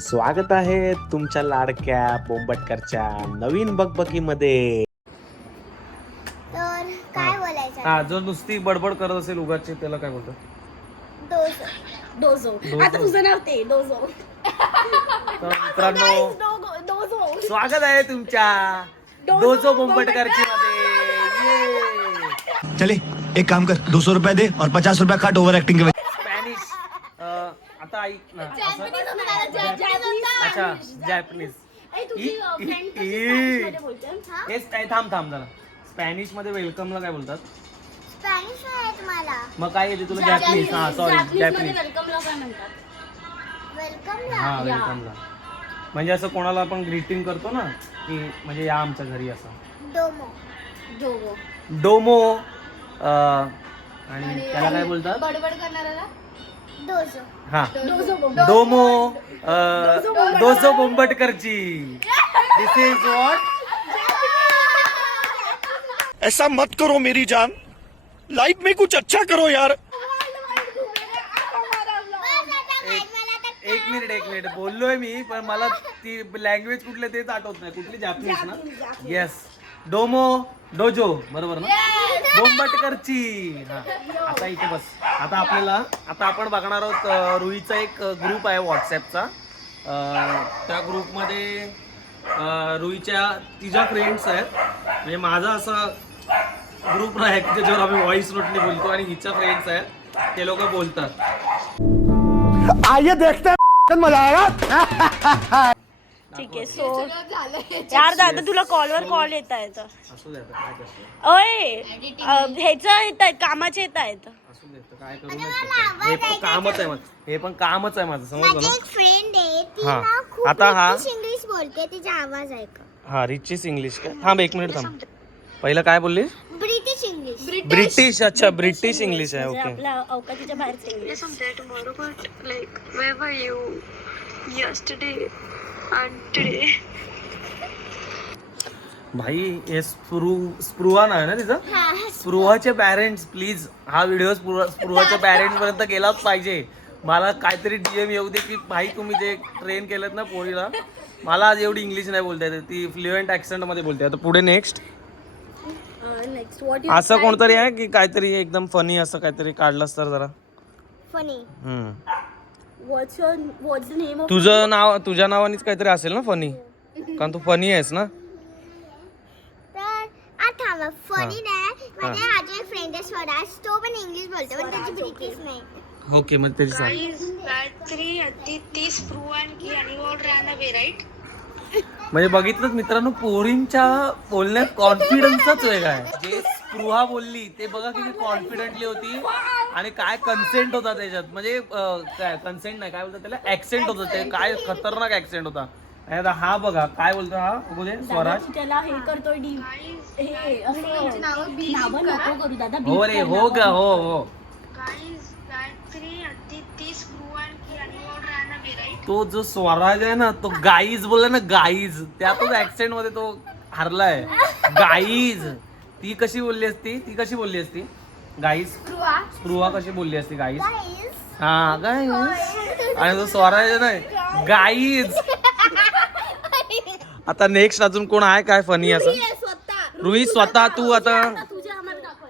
स्वागत आहे तुमच्या लाडक्या बोंबटकरच्या नवीन बकबकीमध्ये. तर काय बोलायचं? हा, जो नुसती बडबड करत असेल उगाची त्याला काय बोलतात? डोजो. आता तुझं नाव ते डोजो. तर मित्रांनो, डोजो स्वागत आहे तुमच्या डोजो बोंबटकरची मध्ये. चले एक काम कर, 200 रुपया दे और 50 रुपया काट ओवर एक्टिंग के वजह। स्पॅनिश आता ऐक ना. अच्छा, जॅपनीज. थांब जरा. स्पॅनिश मध्ये वेलकमला काय बोलतात? स्पॅनिश आहे तुम्हाला? मग काय येते तुला? जॅपनीज. हा सॉरी, जॅपनीज. वेलकमला काय म्हणतात? वेलकमला. हा, वेलकमला म्हणजे असं कोणाला आपण ग्रीटिंग करतो ना, की म्हणजे या आमच्या घरी असं. डोमो. डोमो. आणि त्याला काय बोलतात? बडबड करणाऱ्याला डोजो. हा, डोजो डोमो. डोजो बोंबटकरची. This is what. ऐसा मत करो मेरी जान, लाइफ में कुछ अच्छा करो यार। एक मिनिट बोललोय मी, पण मला ती लँग्वेज कुठले तेच आठवत नाही. कुठली? जॅपनीज ना. येस. डोमो. डोजो बरोबर ना. बोंबटकरची. हा, आता इथे बस. आता आपण बघणार आहोत. रुईचा एक ग्रुप आहे व्हॉट्सॲपचा. त्या ग्रुपमध्ये रुईच्या तिच्या फ्रेंड्स आहेत. म्हणजे माझा असा ग्रुप नाही की ज्याच्यावर आम्ही व्हॉइस नोटने बोलतो, आणि हिच्या फ्रेंड्स आहेत, ते लोक बोलतात. आइए देखते हैं मजा आएगा। ठीक आहे. सो यार दादा, तुला कॉलवर कॉल येत आहेत. असू द्या काय करतो. ओय, ह्याचं येत आहेत, कामाचे येत आहेत. असू दे काय करू नये. हे पण कामच आहे माझं. हे पण कामच आहे माझं, समजलं माझी ना. एक फ्रेंड आहे, ती हा. ना खूप आता हा- ब्रिटिश इंग्लिश बोलते. तिचा आवाज ऐका. हा, रिचीस इंग्लिश काय? थांब एक मिनिट थांब. पहिलं काय बोलली? British English. ब्रिटिश. अच्छा, ब्रिटिश इंग्लिश आहे. म्हणजे ओके. आपल्या अवकाशीच्या बाहेरचं English. someday tomorrow, but like where were you yesterday and today? भाई हे स्पृहा नाही ना तिचं? स्पृहाचे पॅरेंट्स, प्लीज हा व्हिडिओ स्पृहाच्या पॅरेंट्स पर्यंत गेलाच पाहिजे. मला काहीतरी डीएम येऊ दे की भाई तुम्ही जे ट्रेन केलं ना पोरीला, मला आज एवढी इंग्लिश नाही बोलता येते. ती फ्लुएंट ऍक्सेंट मध्ये बोलते. आता पुढे नेक्स्ट नेक्स्ट व्हॉट असं कोणतरी आहे की काहीतरी एकदम फनी असं काहीतरी काढलंस तर जरा. Funny. What's the name of तुझ्या नावानेच काहीतरी असेल ना फनी, कारण तू फनी आहेस ना. तर थांबा. फनी नाही, म्हणजे माझी एक फ्रेंड आहे स्वराज, तो पण इंग्लिश बोलतो, पण त्याची ब्रिटिश नाही. ओके, मग त्याची सांग. Guys, Gayatri, Aditi, Spru and Ki and you all ran away, right? म्हणजे बघितलं मित्रांनो, पोरींच्या बोलण्यात कॉन्फिडन्सच वेगळा आहे. जे स्पृहा बोलली ते बघा किती कॉन्फिडेंटली होती, आणि काय कन्सेंट होता त्याच्यात. म्हणजे काय कन्सेंट नाही, काय बोलतात त्याला, ऍक्सेंट होतं. ते काय खतरनाक ऍक्सेंट होता. आणि आता हा बघा काय बोलतो. हा बघू दे स्वराज. त्याला हे करतोय हे असं नावं नको करू दादा. हो रे, हो का, हो. Guys, Gayatri, Aditi, Spru and Ki and you all ran away, right? तो जो स्वराज आहे ना, तो गाईज बोलला ना, गाईज. त्यातच ऍक्सेंट मध्ये तो हरलाय. गाईज. ती कशी बोलली असती? गाईज. स्पृहा कशी बोलली असती? गाईज. हा, गाईज. आणि तो स्वराज नाही, गाईज. आता नेक्स्ट अजून कोण आहे काय फनी असं? रुही स्वतः. तू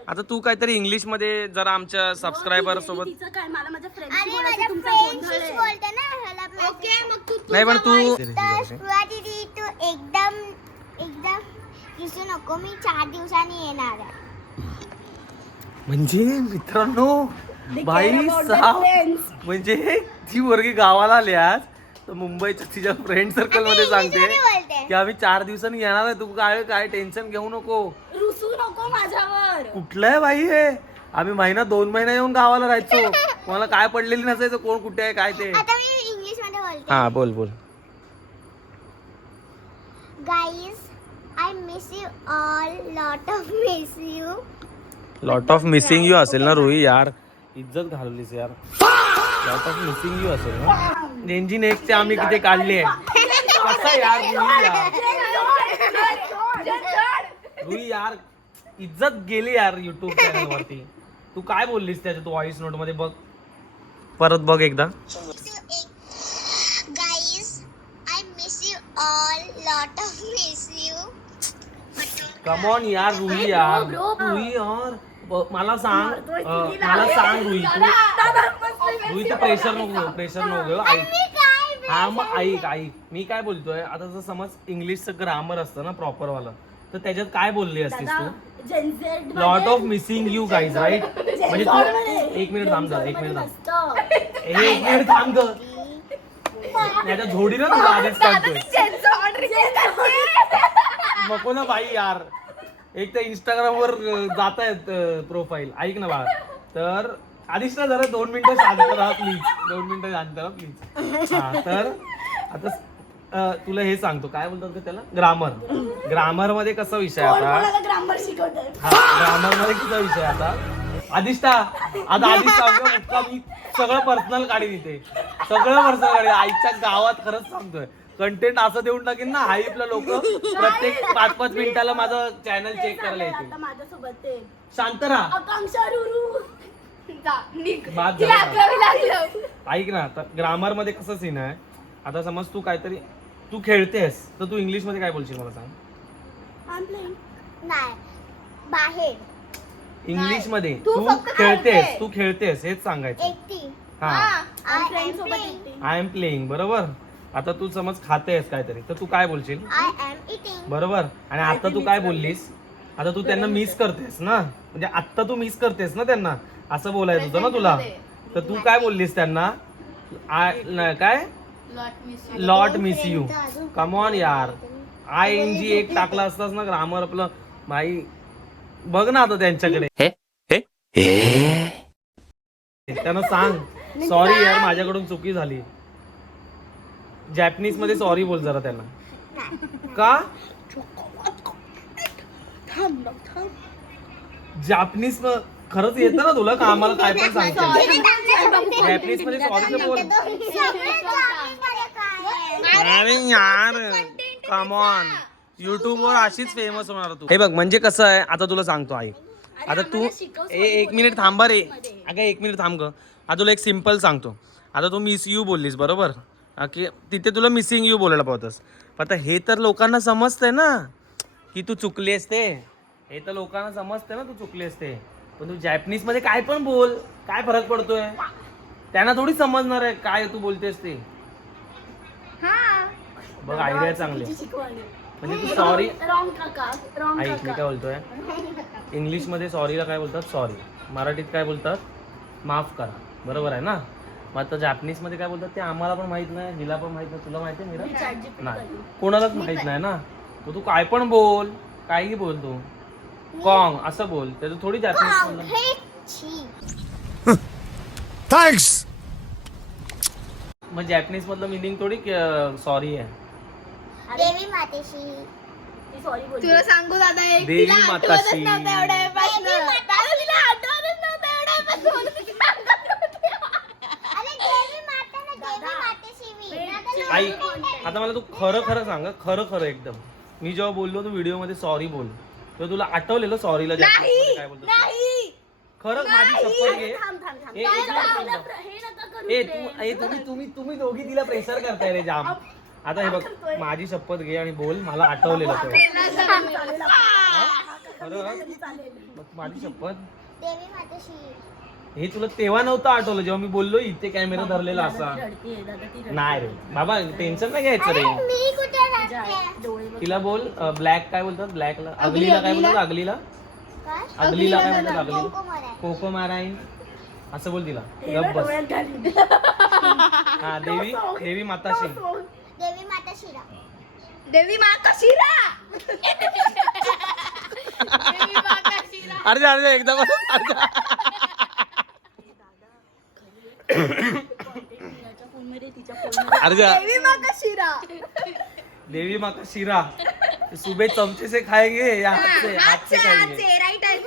आता तू काहीतरी इंग्लिश मध्ये जरा आमच्या सबस्क्रायबर सोबत. काय मला माझ्या अरे फ्रेंडशी माझ्या तुमचा फ्रेंडशीच बोलते ना. ओके, मग तू नाही पण तू तर स्पृहा दीदी, तू एकदम विसरू नको, मी 4 दिवसांनी येणार आहे. म्हणजे मित्रांनो, बाई साहेब, म्हणजे ती पोरगी गावाला आली आज, तर मुंबईच्या तिच्या फ्रेंड सर्कल मध्ये सांगते बोलते. की आम्ही 4 दिवसांनी येणार आहे. तू काय टेन्शन घेऊ नको. रुसू नको माझ्यावर. कुठलं आहे बाई हे? आम्ही 2 महिना येऊन गावाला राहायचो. कोणाला काय पडलेली नसायचं, कोण कुठे आहे काय ते. आता मी इंग्लिश मध्ये बोलते. हा, बोल. Guys, I miss you all, lot of missing you असेल ना रुही. यार इज्जत घालवलीस यार. लॉट ऑफ मिसिंग यू असेल ना. रेंजी नेक्स्ट आम्ही किती काढली आहे. कसं यार रुही यार, इज्जत गेली यार युट्यूब चॅनल वरती. तू काय बोललीस त्याच्यात व्हॉइस नोट मध्ये? बघ परत बघ एकदा. Guys, lot of miss you. Come on यार रुही यार रुही यार मला सांग रुही रुही तर प्रेशर नको घेऊ ऐक. मी काय हा मग ऐक मी काय बोलतोय आता जर समज इंग्लिशचं ग्रामर असतं ना प्रॉपर वाला तर त्याच्यात काय बोलली असतीस तू lot of missing you guys right म्हणजे तू एक मिनिट थांब एक मिनिट थांब ग नाही तर झोडी ना तुला आधीच सांगतोय नको ना बाई यार एक तर इंस्टाग्राम वर जात आहेत प्रोफाईल ऐक ना बाळ तर आधीच ना जरा 2 मिनिटं शांत राहा प्लीज हा तर आता तुला हे सांगतो काय बोलतात का त्याला ग्रामर मध्ये कसा विषय आता ग्रामर शिकवतात. ग्रामर मध्ये कसा विषय आता आधीच सांगतो मी सगळं पर्सनल काढीन इथे सगळं पर्सनल काढीन आईच्या गावात खरंच सांगतोय कंटेंट असं देऊन टाकीन ना हाईपला लोक प्रत्येक 5-5 मिनिटाला माझं चॅनल चेक करायला येते. आता माझ्यासोबत ते शांत राहा आकांक्षा रुरू बाद झालं. ऐक ना आता ग्रामर मध्ये कसं सीन आहे आता समज तू काहीतरी तू खेळतेस तर तू इंग्लिश मध्ये काय बोलशील मला सांग. नाही बाहेर इंग्लिश मध्ये तू तू फक्त खेळतेस हेच सांगायचं. एकटी हा I am playing. I am playing बरोबर. आता तू समज खातेस काहीतरी तर तू काय बोलशील आय एम इटिंग. बरोबर. आणि आता तू काय बोललीस आता तू त्यांना मिस करतेस ना म्हणजे आता तू मिस करतेस ना त्यांना असं बोलायचं होतं ना तुला तर तू काय बोललीस त्यांना काय lot miss you. Come on यार ING एक टाकला असतास ना ग्रामर आपलं भाई बघ ना आता त्यांच्याकडे त्यांना सांग सॉरी यार माझ्याकडून चुकी झाली. जॅपनीज मध्ये सॉरी बोल जरा त्यांना. का जॅपनीज खरंच येतं ना तुला का आम्हाला काय पण सांगते जॅपनीज मध्ये सॉरी बोल. अरे यार कम ऑन युट्यूब वर अशीच फेमस होणार तू. हे बघ म्हणजे कसं आहे आता तुला सांगतो आई आता तू एक मिनिट थांबा रे अगं 1 मिनिट थांब ग. आता तुला एक सिम्पल सांगतो आता तू मिस यू बोललीस बरोबर की तिथे तुला मिसिंग यू बोलायला पाहतस पण आता हे तर लोकांना समजतंय ना की तू चुकली असते. हे तर लोकांना समजतंय ना तू चुकली असते पण तू जॅपनीज मध्ये काय पण बोल काय फरक पडतोय त्यांना थोडी समजणार आहे काय तू बोलतेस ते. बघ आयडिया चांगली म्हणजे तू सॉरी ऐक मी काय बोलतोय इंग्लिश मध्ये सॉरीला काय बोलतात सॉरी मराठीत काय बोलतात माफ करा बरोबर आहे ना. मग आता जॅपनीज मध्ये काय बोलतात ते आम्हाला पण माहित नाही हिला पण माहित नाही तुला माहिती आहे मीरा नाही कोणालाच माहित नाही ना. तर तू काय पण बोल काही बोल तू कॉंग असं बोल त्याचं थोडी जॅपनीज थँक्स. मग जॅपनीज मधलं मिनिंग थोडी सॉरी आहे. देवी मातेशी. सॉरी बोल तुला सांगू दादा एक देवी तिला माताशी. आठवतच नव्हतं एवढ्या वेळपासनं. दादा तिला आठवतच नव्हतं एवढ्या वेळपासनं. अरे देवी माता ना देवी मातेशी मी. ऐक आता मला तू खरं सांग खरं एकदम मी जेव्हा बोललो तू व्हिडिओ मध्ये सॉरी बोल तेव्हा तुला आठवलेलं सॉरीला जॅपनीज काय बोलतो नाही खरं माझी शपथ घे. थांब तुम्ही दोघी तिला प्रेशर करताय रे जाम. आता हे बघ माझी शपथ घे आणि बोल मला आठवलेलं खरं बघ माझी शपथ देवी मातेशी. हे तुला तेव्हा नव्हतं आठवलं जेव्हा मी बोललो इथे कॅमेरा धरलेला असा नाही रे बाबा टेन्शन नाही घ्यायचं रे. मी कुठे राहते? तिला बोल ब्लॅक काय बोलतात ब्लॅकला अगलीला काय बोलतात अगलीला काय? अगलीला काय बोलतात अगली कोकोमर आहे. कोको माराईन असं बोल तिला गप्प बस. हा देवी माताशी देवी माता शिरा. देवी मा कशीरा देवी मा कशीरा. अरे एकदा देवी मा कशीरा. देवी माँ का शीरा सुबह चमचे से खाएंगे या हाथ से खाएंगे. राईट आहे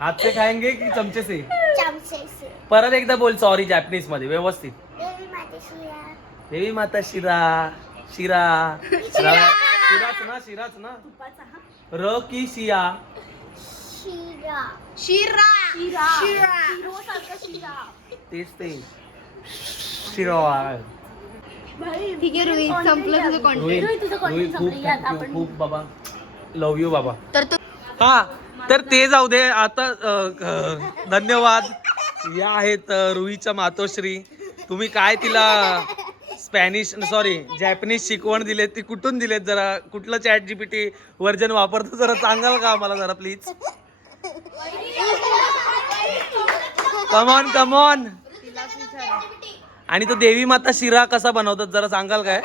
हाथ से खाएंगे की चमचे से. चमचे से. परत एकदा बोल सॉरी जॅपनीज मध्ये व्यवस्थित. देवी माता शिरा. देवी माता शिरा शिरा शिराच ना र की शिया शिरा. तेच ते शिरवाळ. ठीक आहे रोहित, संपलं तुझं रोहित तुझं रोहित content खूप संपलं. आता thank you, आपण- खूप बाबा लव यू बाबा. तर तू हा तर ते जाऊ दे आता. धन्यवाद. या आहेत रुईच्या मातोश्री. तुम्ही काय तिला स्पॅनिश सॉरी जॅपनीज शिकवण दिलेत ती कुठून दिलेत? जरा कुठलं ChatGPT व्हर्जन वापरतो जरा सांगाल का आम्हाला जरा प्लीज? Come on. आणि तो देवी माता शिरा कसा बनवतात जरा सांगाल काय?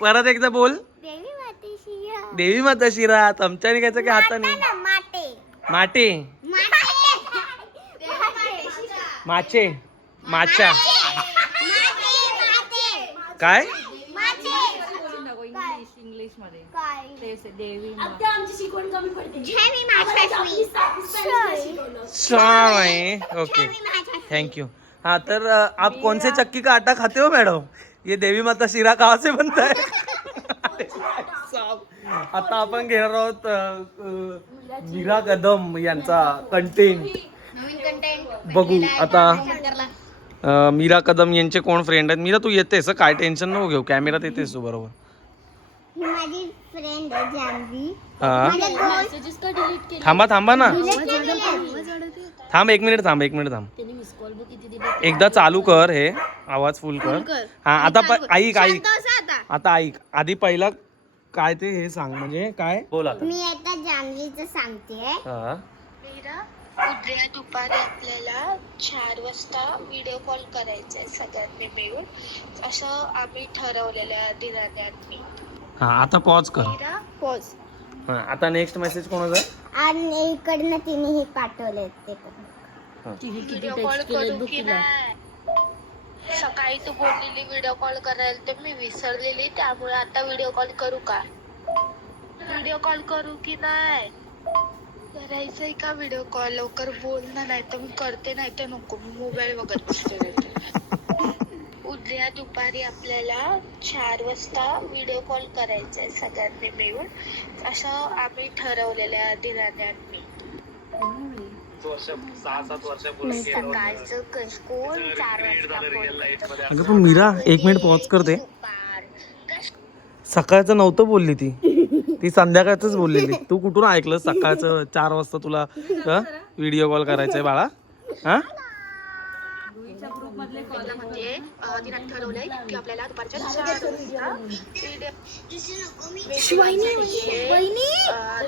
परत एकदा बोल. देवी माते शिरा. देवी माता शिरा चमच्याने घ्यायचं की हाताने? माटे माचे माचा काय? इंग्लिश मध्ये काय? तेच आहे, देवी आता आमची शिकवण कमी पडते. Okay thank you. हाँ तर आप कौन से चक्की का आटा खाते हो मैडम? ये देवी माता शिरा कहाँ से बनता है? आता आपण घेणार आहोत मीरा कदम यांचा कंटेंट बघू आता. मीरा कदम यांचे कोण फ्रेंड आहेत? मीरा तू येतेस काय टेन्शन नको घेऊ, कॅमेरात येतेस तू बरोबर. माझी फ्रेंड आहे जानवी. हा मेसेजेस का डिलीट केले? थांबा ना. थांब एक मिनिट थांब. त्यांनी मिस कॉल बघ किती दिले. एकदा चालू कर हे आवाज फुल कर. हा आता ऐक आता ऐक आधी पहिला काय ते हे सांग म्हणजे काय बोल आता. मी आता जानवीचं सांगते. हा मीरा, उद्या दुपारी आपल्याला 4 वाजता व्हिडिओ कॉल करायचा आहे सगळ्यांनी मिळून, असं आम्ही ठरवलेल्या दिनाने. हा आता पॉज कर. मीरा पॉज. हा आता नेक्स्ट मेसेज कोणाचा? आणि इकडनं तिने हे पाठवले ते पण. तिने किती व्हिडिओ कॉल टेक्स्ट केले करू बघ की तुला. नाही? सकाळी तू बोललेली व्हिडिओ कॉल करायला तर मी विसरलेली, त्यामुळे आता व्हिडिओ कॉल करू का? व्हिडिओ कॉल करू की नाही? करायचंय का व्हिडिओ कॉल? लवकर बोल ना, नाही तर मी करते, नाही तर नको, मी मोबाईल बघत बसते. उद्या दुपारी आपल्याला 4 वाजता व्हिडिओ कॉल करायचा आहे सगळ्यांनी मिळून, असं आम्ही ठरवलेल्या दिनाने. सकाळचं कोण 4 वाजता अगं पण मीरा एक मिनिट पॉज करते. सकाळचं नव्हतं बोलली ती संध्याकाळच बोललेली. तू कुठून ऐकलं सकाळचं 4 वाजता तुला व्हिडिओ कॉल करायचंय बाळा? हा म्हणजे दिनाने ठरवलंय की आपल्याला दुपारच्या 4 वाजता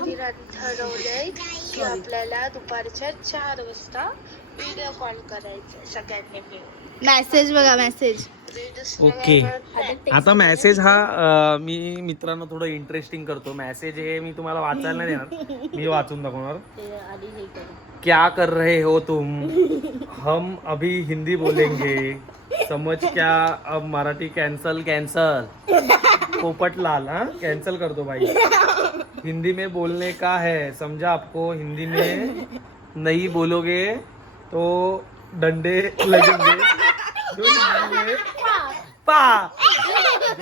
दिनाने ठरवलंय की आपल्याला दुपारच्या 4 वाजता व्हिडिओ कॉल करायचा सगळ्यांनी मिळून. मेसेज बघा मेसेज. ओके आता मेसेज हा मी मित्रांनो थोडं इंटरेस्टिंग करतो. मेसेज हे मी तुम्हाला वाचायला नाही देणार, मी वाचून दाखवणार. ते आधी हे करू. क्या कर रहे हो तुम? हम अभी हिंदी बोलेंगे, समझ क्या? अब मराठी कैंसल. पोपटलाल हाँ कैंसल कर दो भाई. हिंदी में बोलने का है, समझा आपको? हिंदी में नहीं बोलोगे तो डंडे लगेंगे. जो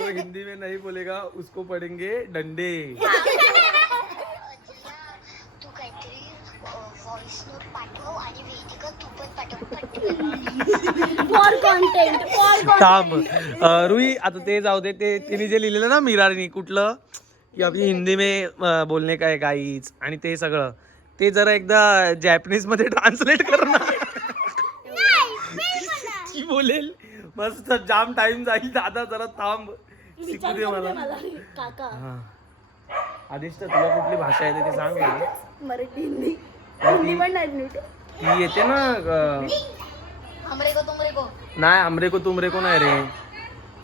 हिंदी में नहीं बोलेगा उसको पड़ेंगे डंडे. तू काहीतरी व्हॉइस नोट पाठव आणि वेदिका तू पण पाठव. For content. थांब रुई आता ते जाऊ दे. ते तिने जे लिहिलेलं ना मीराने कुठलं की अभी हिंदी में बोलणे काय गाईच आणि ते सगळं ते जरा एकदा जॅपनीज मध्ये ट्रान्सलेट कर ना. ती बोलेल मस्त जाम टाइम जाईल. दादा जरा थांब शिकू दे मला. काका हा आदिष्ट तुला कुठली भाषा येते ते सांग मला. मराठी हिंदी ती पण नाही नीट. ती येते ना हमरे को नाही हमरे को तुमरे को नाही रे.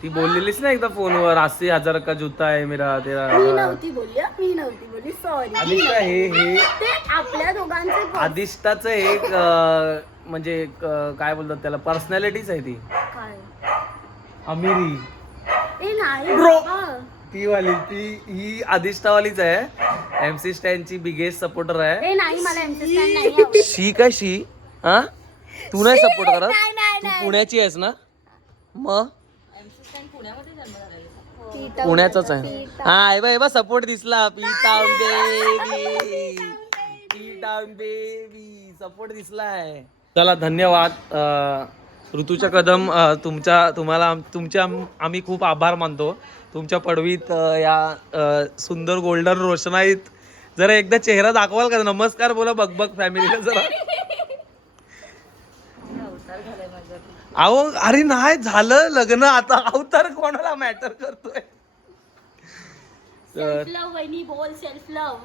ती बोललेलीच ना एकदा फोनवर 80,000 का जूता आहे मेरा तेरा. मी नव्हती बोलली सॉरी. आदिष्टा हे ते आपल्या दोघांचे आदिष्टाचं एक म्हणजे काय बोलतात त्याला पर्सनॅलिटीच आहे ती. काय अमिरी ए नाही Bro. बाबा. ती वाली ती ही आदिष्टावालीच आहे. MC स्टॅनची बिगेस्ट सपोर्टर आहे. ए नाही मला एमसी स्टँड नाही आवडत. शी काय शी हा तू नाही सपोर्ट करत? तू पुण्याची आहेस ना मग? पुण्याचाच आहे. हा हे बा सपोर्ट दिसला. P town baby, P town baby support दिसलाय. चला धन्यवाद ऋतूच्या कदम. तुमच्या आम्ही खूप आभार मानतो. तुमच्या पडवीत या सुंदर गोल्डन रोषणाईत जरा एकदा चेहरा दाखवाल का? नमस्कार बोला बघ फॅमिलीला जरा. अहो अरे नाही झालं लग्न आता, अवतार कोणाला मॅटर करतोय. सेल्फ लव्ह वहिनी बोल, सेल्फ लव्ह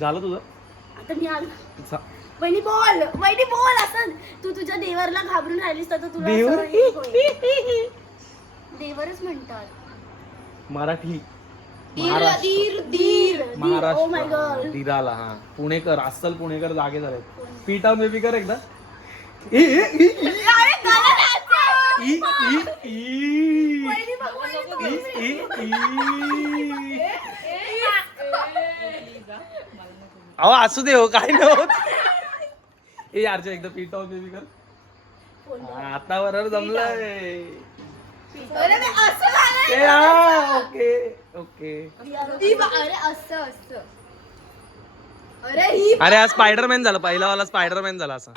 झालं तुझं आता मी आलो. वहिनी बोल असं. तू तुझ्या देवरला घाबरून राहिलीस तर तुला असं हे होईल. देवरच म्हणतात मराठी धीर ओ माय गॉड. महाराष्ट्र दिराला. हा पुणेकर, अस्सल पुणेकर जागे झाले. पीटा बेबी कर एकदा. अहो असू दे हो, काय नव्हत. यारच्या एकदा पीटा बेबी कर. आता बरोबर जमलंय. Okay okay. अरे आज स्पायडरमॅन झालं, पहिला वाला स्पायडरमॅन झाला. असा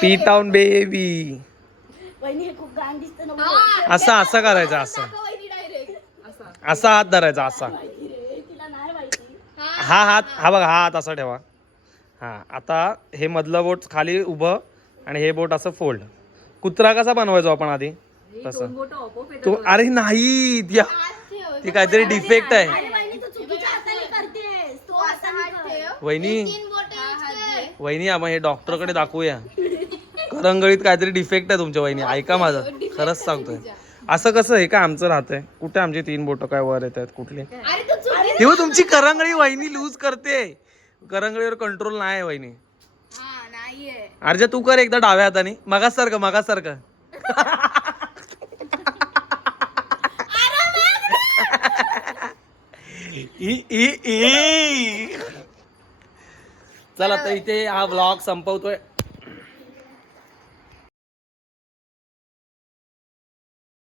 पी टाउन बेबी. वहिनी हे खूप घाण दिसतं ना. असं करायचं. असा हात धरायचा असा. तिला नाही माहिती. हा हात, हा बघा हा हात असा ठेवा. हा आता हे मधलं बोट खाली उभं आणि हे बोट असं फोल्ड. कुत्रा कसा बनवायचो आपण आधी तसं. तो अरे नाही ती काहीतरी डिफेक्ट आहे वहिनी. आपण हे डॉक्टरकडे दाखवूया. करंगळीत काहीतरी डिफेक्ट आहे तुमच्या वहिनी. ऐका माझं, खरंच सांगतोय. असं कसं हे का आमचं राहतंय? कुठे आमची 3 बोटं काय वर येत आहेत कुठली? तेव्हा तुमची करंगळी वहिनी लूज करते. करंगळीवर कंट्रोल नाही वहिनी. अर्जा तू कर एकदा डाव्या हाताने. मागासारखं. चला तर इथे हा व्लॉग संपवतोय.